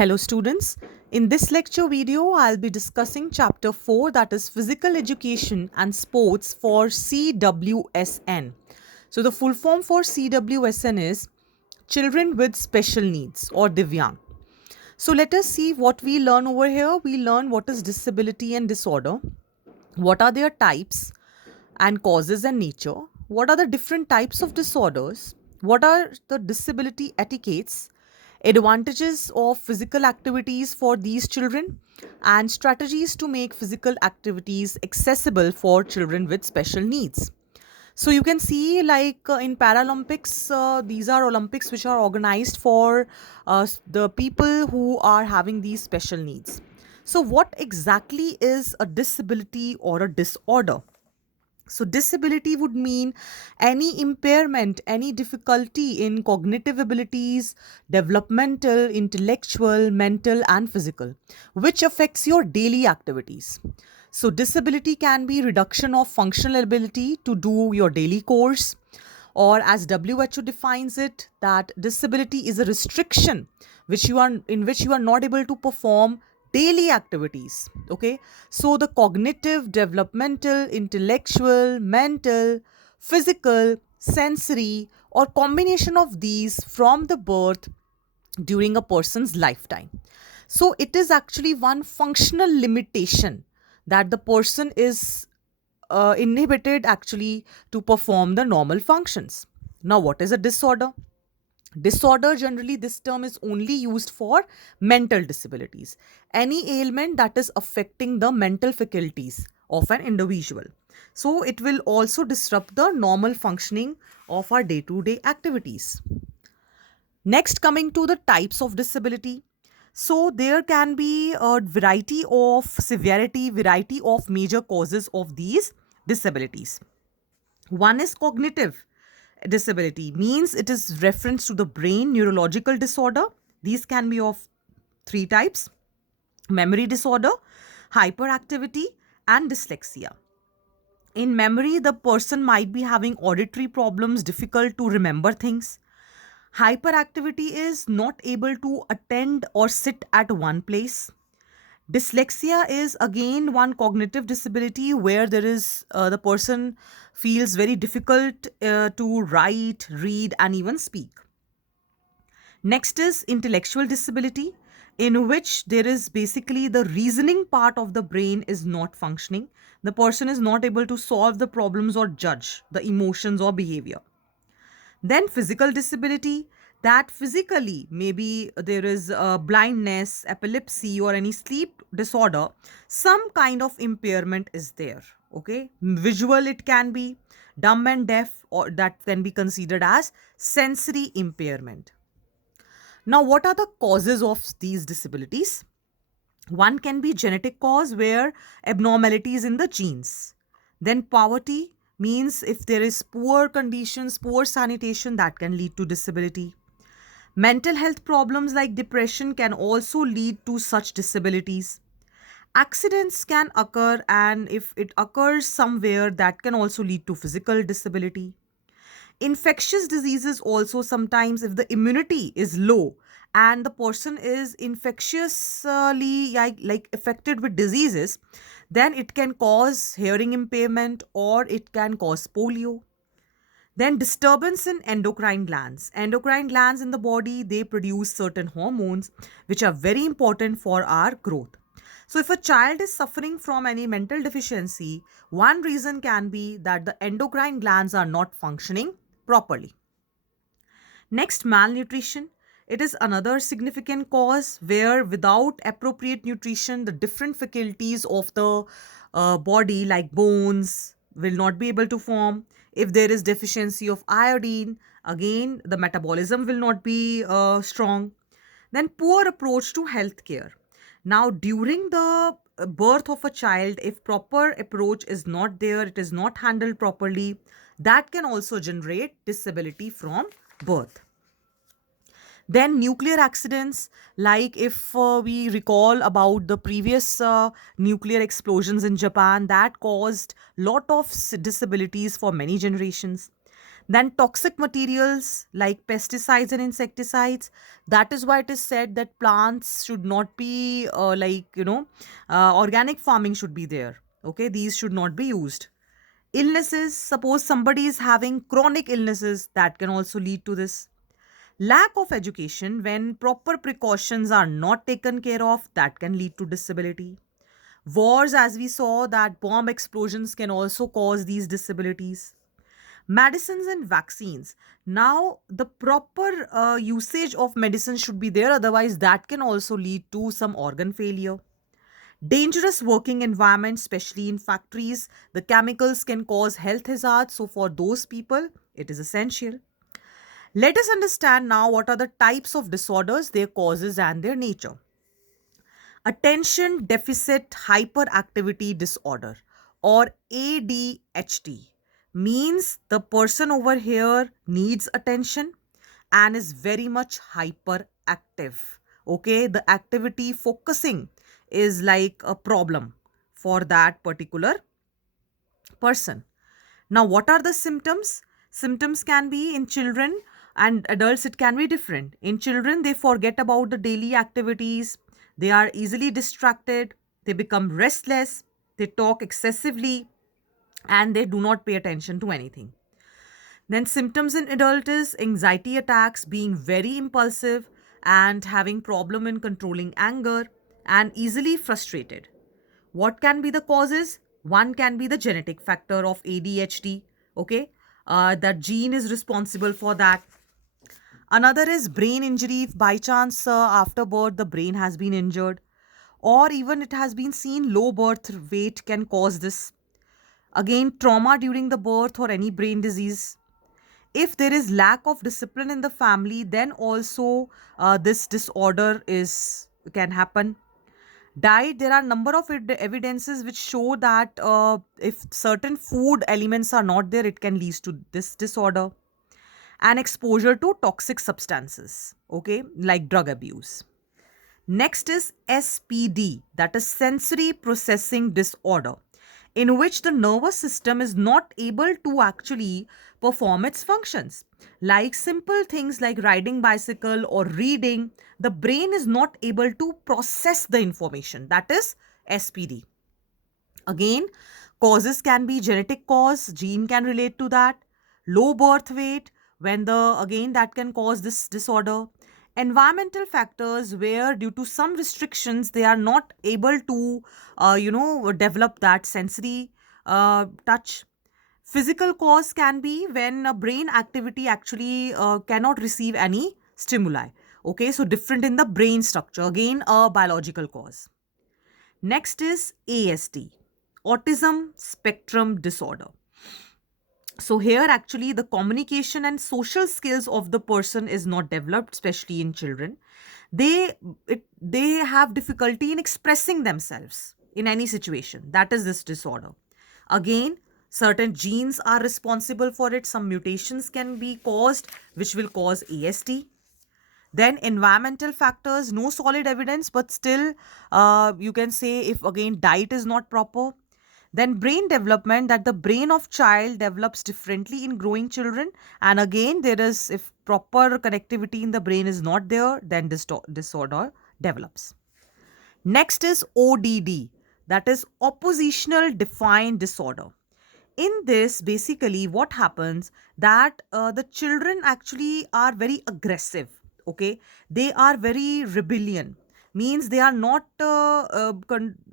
Hello students, in this lecture video I'll be discussing chapter 4, that is physical education and sports for CWSN. So the full form for CWSN is children with special needs or Divyang. So let us see what we learn over here. We learn what is disability and disorder, what are their types and causes and nature, what are the different types of disorders, what are the disability etiquettes, advantages of physical activities for these children, and strategies to make physical activities accessible for children with special needs. So you can see, like in Paralympics, these are Olympics which are organized for the people who are having these special needs. So, what exactly is a disability or a disorder? So, disability would mean any impairment, any difficulty in cognitive abilities, developmental, intellectual, mental, and physical, which affects your daily activities. So, disability can be reduction of functional ability to do your daily course, or as WHO defines it, that disability is a restriction which you are not able to perform daily activities. Okay, so the cognitive, developmental, intellectual, mental, physical, sensory, or combination of these from the birth during a person's lifetime. So it is actually one functional limitation that the person is inhibited actually to perform the normal functions. Now, what is a disorder? Disorder, generally, this term is only used for mental disabilities, any ailment that is affecting the mental faculties of an individual. So, it will also disrupt the normal functioning of our day to day activities. Next, coming to the types of disability. So, there can be a variety of severity, variety of major causes of these disabilities. One is cognitive disability, means it is reference to the brain neurological disorder. These can be of three types: memory disorder, hyperactivity, and dyslexia. In memory, the person might be having auditory problems, difficult to remember things. Hyperactivity is not able to attend or sit at one place. Dyslexia is again one cognitive disability where there is the person feels very difficult to write, read, and even speak. Next is intellectual disability, in which there is basically the reasoning part of the brain is not functioning. The person is not able to solve the problems or judge the emotions or behavior. Then physical disability, that physically maybe there is blindness, epilepsy, or any sleep disorder, some kind of impairment is there. Okay, visual it can be, dumb and deaf, or that can be considered as sensory impairment. Now, what are the causes of these disabilities? One can be genetic cause where abnormalities in the genes. Then poverty means if there is poor conditions, poor sanitation, that can lead to disability. Mental health problems like depression can also lead to such disabilities. Accidents can occur, and if it occurs somewhere, that can also lead to physical disability. Infectious diseases also, sometimes if the immunity is low and the person is infectiously like affected with diseases, then it can cause hearing impairment or it can cause polio. Then disturbance in endocrine glands. Endocrine glands in the body, they produce certain hormones which are very important for our growth. So if a child is suffering from any mental deficiency, one reason can be that the endocrine glands are not functioning properly. Next, malnutrition. It is another significant cause where without appropriate nutrition, the different faculties of the body, like bones, will not be able to form. If there is deficiency of iodine, again, the metabolism will not be strong. Then, poor approach to healthcare. Now, during the birth of a child, if proper approach is not there, it is not handled properly, that can also generate disability from birth. Then nuclear accidents, like if we recall about the previous nuclear explosions in Japan, that caused lot of disabilities for many generations. Then toxic materials like pesticides and insecticides. That is why it is said that plants should not be organic farming should be there. Okay, these should not be used. Illnesses, suppose somebody is having chronic illnesses, that can also lead to this. Lack of education, when proper precautions are not taken care of, that can lead to disability. Wars, as we saw, that bomb explosions can also cause these disabilities. Medicines and vaccines. Now, the proper usage of medicine should be there, otherwise, that can also lead to some organ failure. Dangerous working environment, especially in factories, the chemicals can cause health hazards. So, for those people, it is essential. Let us understand now what are the types of disorders, their causes, and their nature. Attention Deficit Hyperactivity Disorder, or ADHD, means the person over here needs attention and is very much hyperactive. Okay, the activity focusing is like a problem for that particular person. Now, what are the symptoms? Symptoms can be in children and adults, it can be different. In children, they forget about the daily activities, they are easily distracted, they become restless, they talk excessively, and they do not pay attention to anything. Then, symptoms in adult is anxiety attacks, being very impulsive, and having problem in controlling anger, and easily frustrated. What can be the causes? One can be the genetic factor of ADHD. Okay, that gene is responsible for that. Another is brain injury. If by chance after birth the brain has been injured, or even it has been seen low birth weight can cause this. Again, trauma during the birth or any brain disease. If there is lack of discipline in the family, then also this disorder is can happen. Diet, there are number of evidences which show that if certain food elements are not there, it can lead to this disorder. And exposure to toxic substances, okay, like drug abuse. Next is SPD, that is sensory processing disorder, in which the nervous system is not able to actually perform its functions. Like simple things like riding bicycle or reading, the brain is not able to process the information. That is SPD. Again, causes can be genetic cause, gene can relate to that. Low birth weight, when the again that can cause this disorder. Environmental factors, where due to some restrictions they are not able to develop that sensory touch. Physical cause can be when brain activity actually cannot receive any stimuli. Okay, so different in the brain structure, again a biological cause. Next is ASD, autism spectrum disorder. So here actually the communication and social skills of the person is not developed, especially in children. They have difficulty in expressing themselves in any situation. That is this disorder. Again, certain genes are responsible for it. Some mutations can be caused which will cause ASD. Then environmental factors, no solid evidence, but still you can say if again diet is not proper. Then brain development, that the brain of child develops differently in growing children. And again, there is, if proper connectivity in the brain is not there, then this disorder develops. Next is ODD, that is oppositional defiant disorder. In this, basically what happens that the children actually are very aggressive. Okay, they are very rebellion, means they are not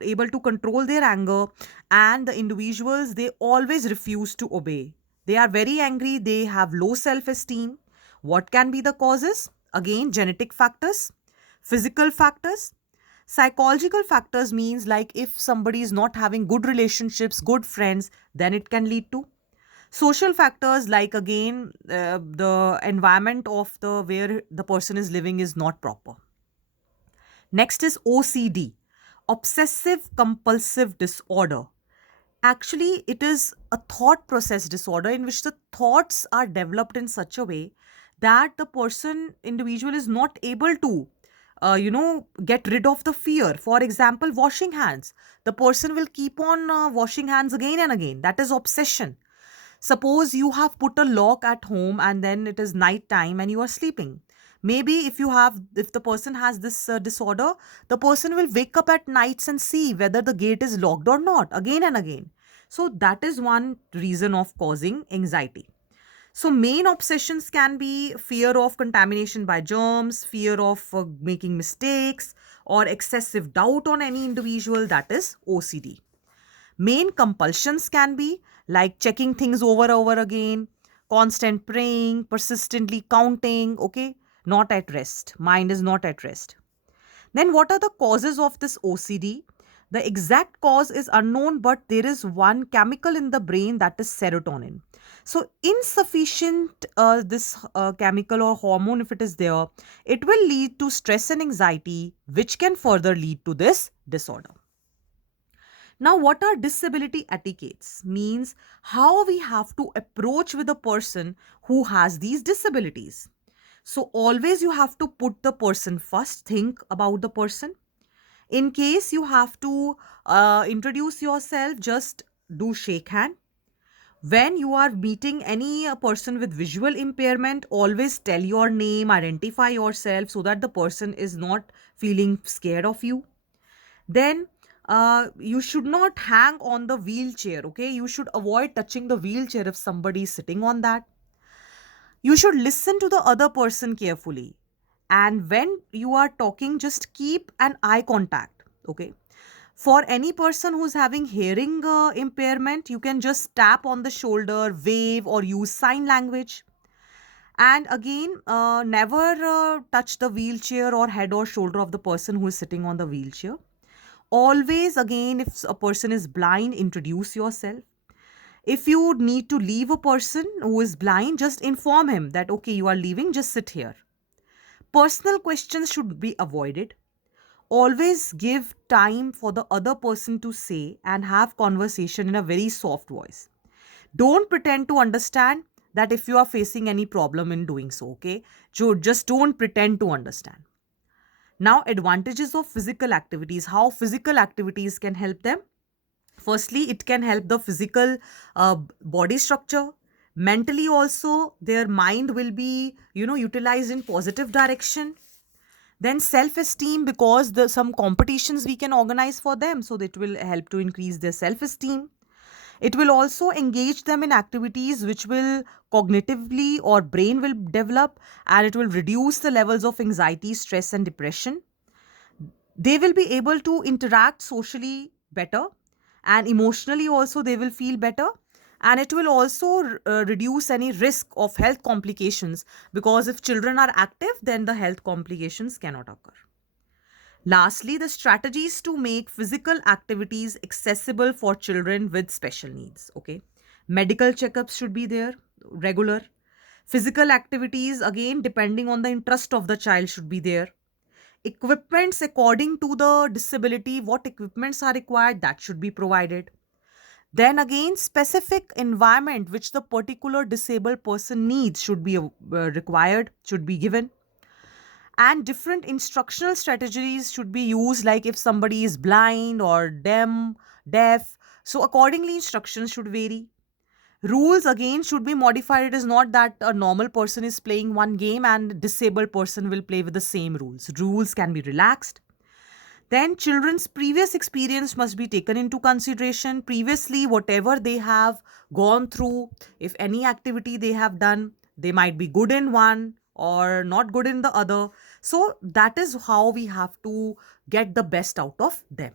able to control their anger, and the individuals, they always refuse to obey. They are very angry, they have low self esteem. What can be the causes? Again, genetic factors, physical factors. Psychological factors means like if somebody is not having good relationships, good friends, then it can lead to. Social factors like again the environment of the where the person is living is not proper. Next is OCD, obsessive compulsive disorder. Actually, it is a thought process disorder in which the thoughts are developed in such a way that the person, individual, is not able to, get rid of the fear. For example, washing hands. The person will keep on washing hands again and again. That is obsession. Suppose you have put a lock at home and then it is night time and you are sleeping. Maybe if the person has this disorder, the person will wake up at nights and see whether the gate is locked or not again and again. So that is one reason of causing anxiety. So, main obsessions can be fear of contamination by germs, fear of making mistakes, or excessive doubt on any individual, that is OCD. Main compulsions can be like checking things over and over again, constant praying, persistently counting, okay, not at rest. Mind is not at rest. Then, what are the causes of this OCD? The exact cause is unknown, but there is one chemical in the brain, that is serotonin. So, insufficient this chemical or hormone, if it is there, it will lead to stress and anxiety, which can further lead to this disorder. Now, what are disability etiquettes? Means how we have to approach with a person who has these disabilities. So, always you have to put the person first, think about the person. In case you have to introduce yourself, just do shake hand. When you are meeting any person with visual impairment, always tell your name, identify yourself so that the person is not feeling scared of you. Then you should not hang on the wheelchair, okay? You should avoid touching the wheelchair if somebody is sitting on that. You should listen to the other person carefully. And when you are talking, just keep an eye contact, okay? For any person who's having hearing impairment, you can just tap on the shoulder, wave, or use sign language. And again, never touch the wheelchair or head or shoulder of the person who is sitting on the wheelchair. Always, again, if a person is blind, introduce yourself. If you need to leave a person who is blind, just inform him that, okay, you are leaving, just sit here. Personal questions should be avoided. Always give time for the other person to say and have conversation in a very soft voice. Don't pretend to understand that if you are facing any problem in doing so, okay? Just don't pretend to understand. Now, advantages of physical activities, how physical activities can help them. Firstly, it can help the physical body structure. Mentally also, their mind will be, utilized in positive direction. Then self-esteem, because some competitions we can organize for them, so that will help to increase their self-esteem. It will also engage them in activities which will cognitively or brain will develop, and it will reduce the levels of anxiety, stress and depression. They will be able to interact socially better, and emotionally also they will feel better. And it will also reduce any risk of health complications, because if children are active, then the health complications cannot occur. Lastly, the strategies to make physical activities accessible for children with special needs. Okay. Medical checkups should be there, regular. Physical activities, again, depending on the interest of the child, should be there. Equipments according to the disability, what equipments are required, that should be provided. Then again, specific environment which the particular disabled person needs should be required, should be given. And different instructional strategies should be used, like if somebody is blind or deaf, so accordingly instructions should vary. Rules again should be modified. It is not that a normal person is playing one game and a disabled person will play with the same rules. Rules can be relaxed. Then children's previous experience must be taken into consideration. Previously, whatever they have gone through, if any activity they have done, they might be good in one or not good in the other. So that is how we have to get the best out of them.